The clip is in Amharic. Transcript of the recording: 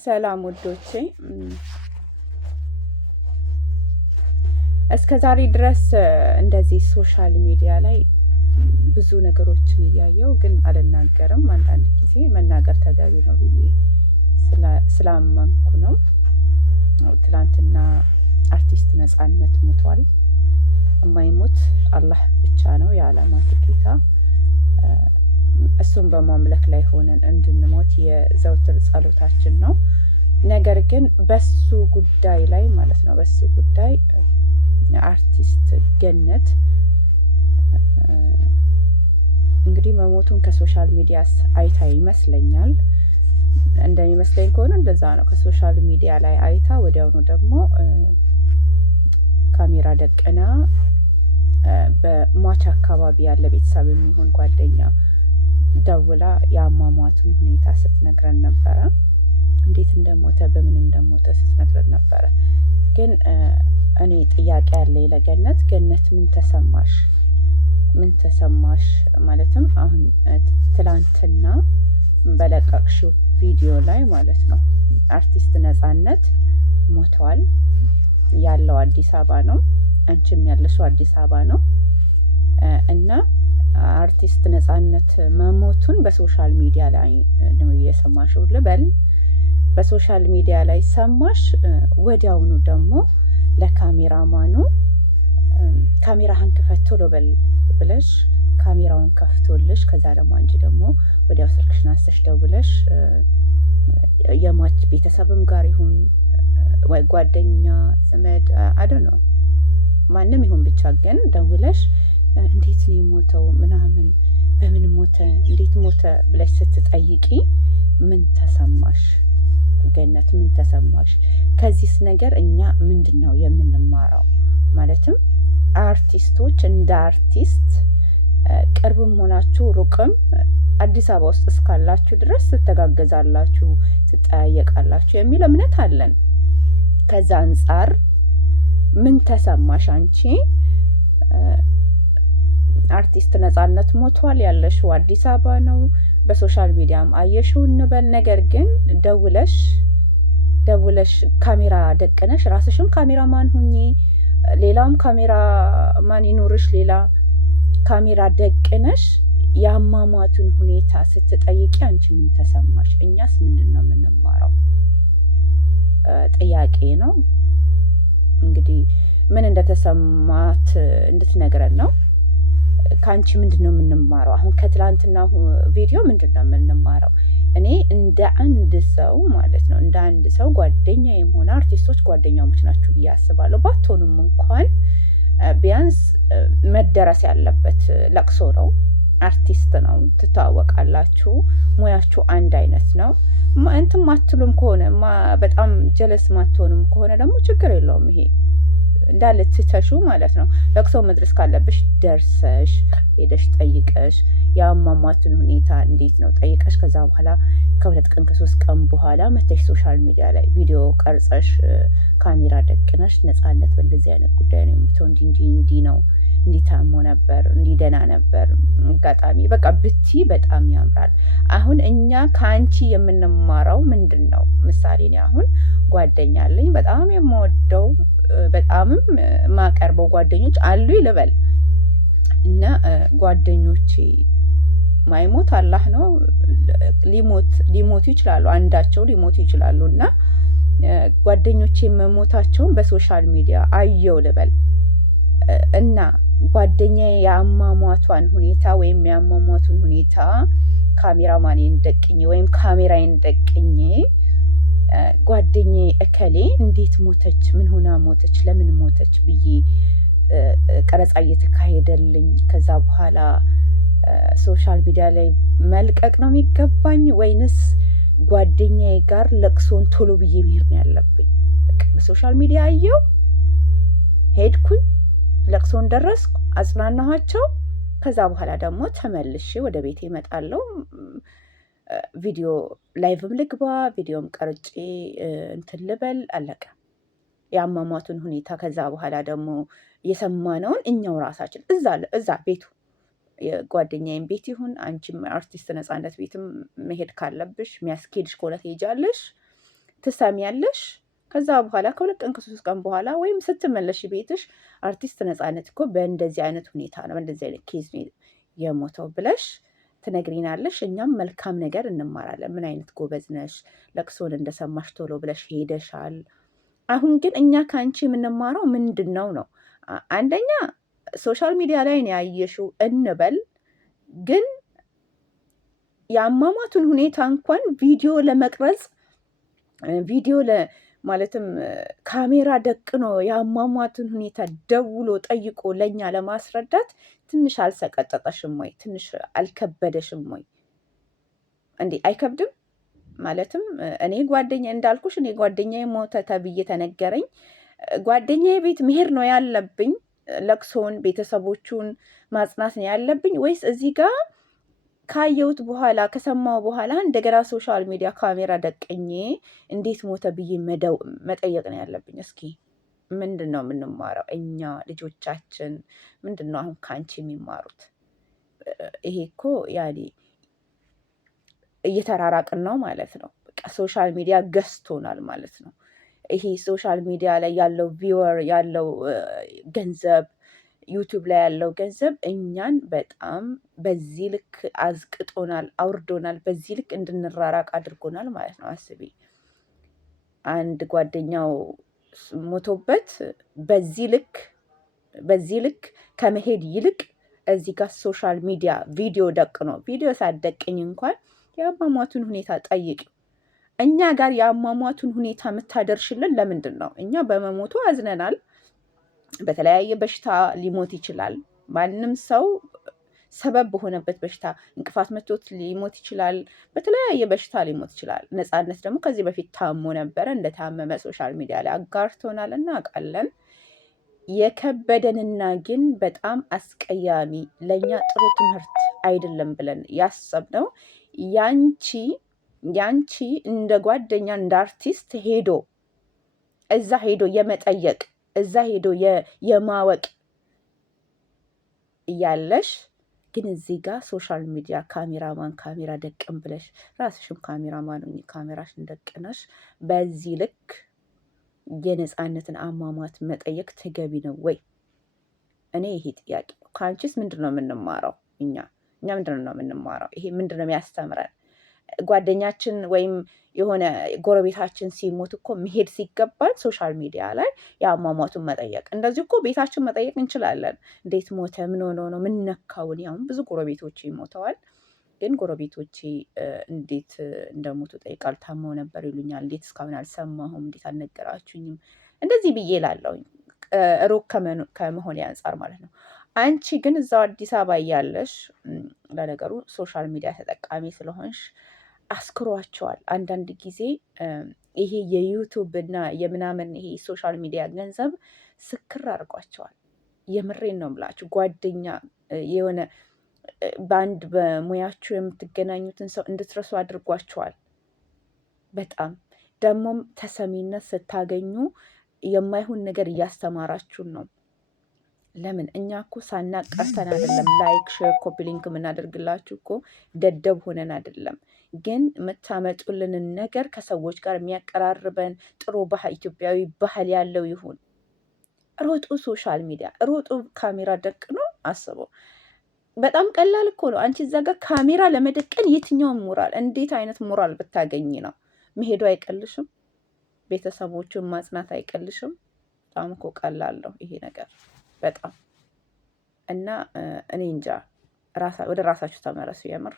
ሰላም ውዶቼ፣ እስከ ዛሬ ድረስ እንደዚህ ሶሻል ሚዲያ ላይ ብዙ ነገሮችን እያየው ግን አልናገርም። አንዳንድ ጊዜ መናገር ተገቢ ነው ብዬ ስላመንኩ ነው። ትላንትና አርቲስት ነፃነት ሞቷል። የማይሞት አላህ ብቻ ነው፣ የዓለማት ጌታ። እሱን በማምለክ ላይ ሆነን እንድንሞት የዘውትር ጸሎታችን ነው። ነገር ግን በሱ ጉዳይ ላይ ማለት ነው በሱ ጉዳይ አርቲስት ገነት እንግዲህ መሞቱን ከሶሻል ሚዲያ አይታ ይመስለኛል። እንደሚመስለኝ ከሆነ እንደዛ ነው። ከሶሻል ሚዲያ ላይ አይታ ወዲያውኑ ደግሞ ካሜራ ደቅና በሟች አካባቢ ያለ ቤተሰብ የሚሆን ጓደኛ ደውላ የአሟሟቱን ሁኔታ ስትነግረን ነበረ። እንዴት እንደሞተ በምን እንደሞተ ስትነግረን ነበረ። ግን እኔ ጥያቄ ያለኝ ለገነት፣ ገነት ምን ተሰማሽ? ማለትም አሁን ትላንትና በለቀቅሽው ቪዲዮ ላይ ማለት ነው አርቲስት ነፃነት ሞተዋል። ያለው አዲስ አበባ ነው፣ አንቺም ያለሽው አዲስ አበባ ነው እና አርቲስት ነፃነት መሞቱን በሶሻል ሚዲያ ላይ ነው የሰማሽው ልበል። በሶሻል ሚዲያ ላይ ሰማሽ። ወዲያውኑ ደግሞ ለካሜራማኑ ካሜራህን ክፈት ቶሎ በል ብለሽ ካሜራውን ከፍቶልሽ፣ ከዛ ደግሞ አንቺ ደግሞ ወዲያው ስልክሽን አንስተሽ ደውለሽ የሟች ቤተሰብም ጋር ይሁን ወይ ጓደኛ ዘመድ አደ ነው ማንም ይሁን ብቻ ግን ደውለሽ እንዴት ነው የሞተው ምናምን በምን ሞተ እንዴት ሞተ ብለሽ ስትጠይቂ ምን ተሰማሽ ገነት? ምን ተሰማሽ? ከዚህስ ነገር እኛ ምንድን ነው የምንማረው? ማለትም አርቲስቶች እንደ አርቲስት ቅርብም ሆናችሁ ሩቅም አዲስ አበባ ውስጥ እስካላችሁ ድረስ ትተጋገዛላችሁ፣ ትጠያየቃላችሁ የሚል እምነት አለን። ከዛ አንጻር ምን ተሰማሽ አንቺ? አርቲስት ነፃነት ሞቷል፣ ያለሽው አዲስ አበባ ነው፣ በሶሻል ሚዲያም አየሽው እንበል። ነገር ግን ደውለሽ ካሜራ ደቅነሽ ራስሽም ካሜራ ማን ሁኚ፣ ሌላም ካሜራ ማን ይኖርሽ፣ ሌላ ካሜራ ደቅነሽ የአሟሟቱን ሁኔታ ስትጠይቂ አንቺ ምን ተሰማሽ? እኛስ ምንድን ነው የምንማረው? ጥያቄ ነው። እንግዲህ ምን እንደተሰማት እንድትነግረን ነው። ከአንቺ ምንድን ነው የምንማረው? አሁን ከትላንትና ቪዲዮ ምንድን ነው የምንማረው? እኔ እንደ አንድ ሰው ማለት ነው እንደ አንድ ሰው ጓደኛ የሆነ አርቲስቶች ጓደኛሞች ናችሁ ብዬ አስባለሁ። ባትሆኑም እንኳን ቢያንስ መደረስ ያለበት ለቅሶ ነው። አርቲስት ነው፣ ትተዋወቃላችሁ፣ ሙያችሁ አንድ አይነት ነው። እንትን ማትሉም ከሆነ በጣም ጀለስ ማትሆንም ከሆነ ደግሞ ችግር የለውም። ይሄ እንዳለ ትተሹ ማለት ነው። ለቅሶ መድረስ ካለብሽ ደርሰሽ ሄደሽ ጠይቀሽ የአሟሟቱን ሁኔታ እንዴት ነው ጠይቀሽ፣ ከዛ በኋላ ከ2 ቀን ከ3 ቀን በኋላ መተሽ ሶሻል ሚዲያ ላይ ቪዲዮ ቀርጸሽ ካሜራ ደቅነሽ ነፃነት በእንደዚህ አይነት ጉዳይ ነው የሞተው፣ እንዲህ ነው፣ እንዲህ ታሞ ነበር፣ እንዲህ ደህና ነበር፣ አጋጣሚ በቃ ብቲ በጣም ያምራል። አሁን እኛ ከአንቺ የምንማረው ምንድን ነው? ምሳሌ እኔ አሁን ጓደኛ አለኝ በጣም የምወደው በጣምም የማቀርበው ጓደኞች አሉ ልበል እና ጓደኞቼ ማይሞት አላህ ነው፣ ሊሞቱ ይችላሉ፣ አንዳቸው ሊሞቱ ይችላሉ እና ጓደኞቼ መሞታቸውን በሶሻል ሚዲያ አየው ልበል እና ጓደኛዬ የአሟሟቷን ሁኔታ ወይም የአሟሟቱን ሁኔታ ካሜራማኔን ደቅኜ ወይም ካሜራዬን ደቅኜ ጓደኛዬ እከሌ እንዴት ሞተች፣ ምን ሆና ሞተች፣ ለምን ሞተች ብዬ ቀረጻ እየተካሄደልኝ ከዛ በኋላ ሶሻል ሚዲያ ላይ መልቀቅ ነው የሚገባኝ ወይንስ ጓደኛዬ ጋር ለቅሶን ቶሎ ብዬ መሄድ ነው ያለብኝ? በሶሻል ሚዲያ አየው፣ ሄድኩኝ፣ ለቅሶን ደረስኩ፣ አጽናናኋቸው። ከዛ በኋላ ደግሞ ተመልሼ ወደ ቤቴ እመጣለሁ። ቪዲዮ ላይቭም ልግባ፣ ቪዲዮም ቀርጬ እንትን ልበል፣ አለቀ። የአሟሟቱን ሁኔታ ከዛ በኋላ ደግሞ የሰማነውን እኛው ራሳችን እዛ ቤቱ የጓደኛዬን ቤት ይሁን አንቺም አርቲስት ነፃነት ቤትም መሄድ ካለብሽ የሚያስኬድሽ ከሆነ ትሄጃለሽ። ትሰሚያለሽ። ከዛ በኋላ ከ2 ቀን ከ3 ቀን በኋላ ወይም ስትመለሽ ቤትሽ አርቲስት ነፃነት እኮ በእንደዚህ አይነት ሁኔታ ነው በእንደዚህ አይነት ኬዝ ነው የሞተው ብለሽ ትነግሪናለሽ። እኛም መልካም ነገር እንማራለን። ምን አይነት ጎበዝ ነሽ፣ ለቅሶን እንደሰማሽ ቶሎ ብለሽ ሄደሻል። አሁን ግን እኛ ከአንቺ የምንማረው ምንድን ነው ነው? አንደኛ ሶሻል ሚዲያ ላይ ነው ያየሽው እንበል፣ ግን የአሟሟቱን ሁኔታ እንኳን ቪዲዮ ለመቅረጽ ቪዲዮ ማለትም ካሜራ ደቅኖ የአሟሟቱን ሁኔታ ደውሎ ጠይቆ ለእኛ ለማስረዳት ትንሽ አልሰቀጠጠሽም ወይ? ትንሽ አልከበደሽም ወይ? እንዴ አይከብድም? ማለትም እኔ ጓደኛ እንዳልኩሽ እኔ ጓደኛዬ ሞተ ተብዬ ተነገረኝ። ጓደኛዬ ቤት መሄድ ነው ያለብኝ? ለቅሶውን ቤተሰቦቹን ማጽናት ነው ያለብኝ? ወይስ እዚህ ጋር ካየሁት በኋላ ከሰማው በኋላ እንደገና ሶሻል ሚዲያ ካሜራ ደቀኜ እንዴት ሞተ ብዬ መጠየቅ ነው ያለብኝ? እስኪ ምንድን ነው የምንማረው እኛ? ልጆቻችን ምንድን ነው አሁን ከአንቺ የሚማሩት? ይሄ እኮ ያኔ እየተራራቅን ነው ማለት ነው። በቃ ሶሻል ሚዲያ ገዝቶናል ማለት ነው። ይሄ ሶሻል ሚዲያ ላይ ያለው ቪወር ያለው ገንዘብ ዩቱብ ላይ ያለው ገንዘብ እኛን በጣም በዚህ ልክ አዝቅጦናል፣ አውርዶናል፣ በዚህ ልክ እንድንራራቅ አድርጎናል ማለት ነው። አስቢ፣ አንድ ጓደኛው ሞቶበት በዚህ ልክ ከመሄድ ይልቅ እዚህ ጋር ሶሻል ሚዲያ ቪዲዮ ደቅኖ ቪዲዮ ሳትደቅኝ እንኳን የአሟሟቱን ሁኔታ ጠይቅ። እኛ ጋር የአሟሟቱን ሁኔታ የምታደርሽልን ለምንድን ነው? እኛ በመሞቱ አዝነናል። በተለያየ በሽታ ሊሞት ይችላል። ማንም ሰው ሰበብ በሆነበት በሽታ እንቅፋት መቶት ሊሞት ይችላል። በተለያየ በሽታ ሊሞት ይችላል። ነፃነት ደግሞ ከዚህ በፊት ታሞ ነበረ። እንደታመመ ሶሻል ሚዲያ ላይ አጋርቶናል፣ እናውቃለን። የከበደንና ግን በጣም አስቀያሚ ለእኛ ጥሩ ትምህርት አይደለም ብለን ያሰብነው ያንቺ እንደ ጓደኛ እንደ አርቲስት እዛ ሄዶ የመጠየቅ እዛ ሄዶ የማወቅ እያለሽ ግን እዚህ ጋር ሶሻል ሚዲያ ካሜራ ደቅም ብለሽ ራስሽም ካሜራማን ካሜራሽን ደቅነሽ በዚህ ልክ የነፃነትን አሟሟት መጠየቅ ተገቢ ነው ወይ? እኔ ይሄ ጥያቄ ነው። ከአንቺስ ምንድን ነው የምንማረው? እኛ ምንድን ነው የምንማረው? ይሄ ምንድን ነው የሚያስተምረን? ጓደኛችን ወይም የሆነ ጎረቤታችን ሲሞት እኮ መሄድ ሲገባን ሶሻል ሚዲያ ላይ የአሟሟቱን መጠየቅ። እንደዚህ እኮ ቤታችን መጠየቅ እንችላለን። እንዴት ሞተ? ምን ሆኖ ነው? ምን ነካውን? ያሁን ብዙ ጎረቤቶቼ ሞተዋል። ግን ጎረቤቶቼ እንዴት እንደሞቱ ጠይቃል። ታመው ነበር ይሉኛል። እንዴት እስካሁን አልሰማሁም? እንዴት አልነገራችሁኝም? እንደዚህ ብዬ ላለሁኝ ሩቅ ከመሆን አንጻር ማለት ነው። አንቺ ግን እዛው አዲስ አበባ እያለሽ ለነገሩ ሶሻል ሚዲያ ተጠቃሚ ስለሆንሽ አስክሯቸዋል። አንዳንድ ጊዜ ይሄ የዩቱብ እና የምናምን ይሄ ሶሻል ሚዲያ ገንዘብ ስክር አድርጓቸዋል። የምሬን ነው የምላችሁ። ጓደኛ የሆነ በአንድ በሙያችሁ የምትገናኙትን ሰው እንድትረሱ አድርጓቸዋል። በጣም ደግሞም ተሰሚነት ስታገኙ የማይሆን ነገር እያስተማራችሁን ነው። ለምን? እኛ እኮ ሳናቅ ቀርተን አይደለም። ላይክ፣ ሼር፣ ኮፒ ሊንክ የምናደርግላችሁ እኮ ደደብ ሆነን አይደለም። ግን የምታመጡልንን ነገር ከሰዎች ጋር የሚያቀራርበን ጥሩ ባህል፣ ኢትዮጵያዊ ባህል ያለው ይሁን። ሮጡ ሶሻል ሚዲያ፣ ሮጡ ካሜራ ደቅኖ አስበው። በጣም ቀላል እኮ ነው። አንቺ እዛ ጋር ካሜራ ለመደቀን የትኛውን ሞራል፣ እንዴት አይነት ሞራል ብታገኝ ነው? መሄዱ አይቀልሽም? ቤተሰቦቹን ማጽናት አይቀልሽም? በጣም እኮ ቀላል ነው ይሄ ነገር በጣም። እና እኔ እንጃ፣ ወደ ራሳችሁ ተመለሱ የምር።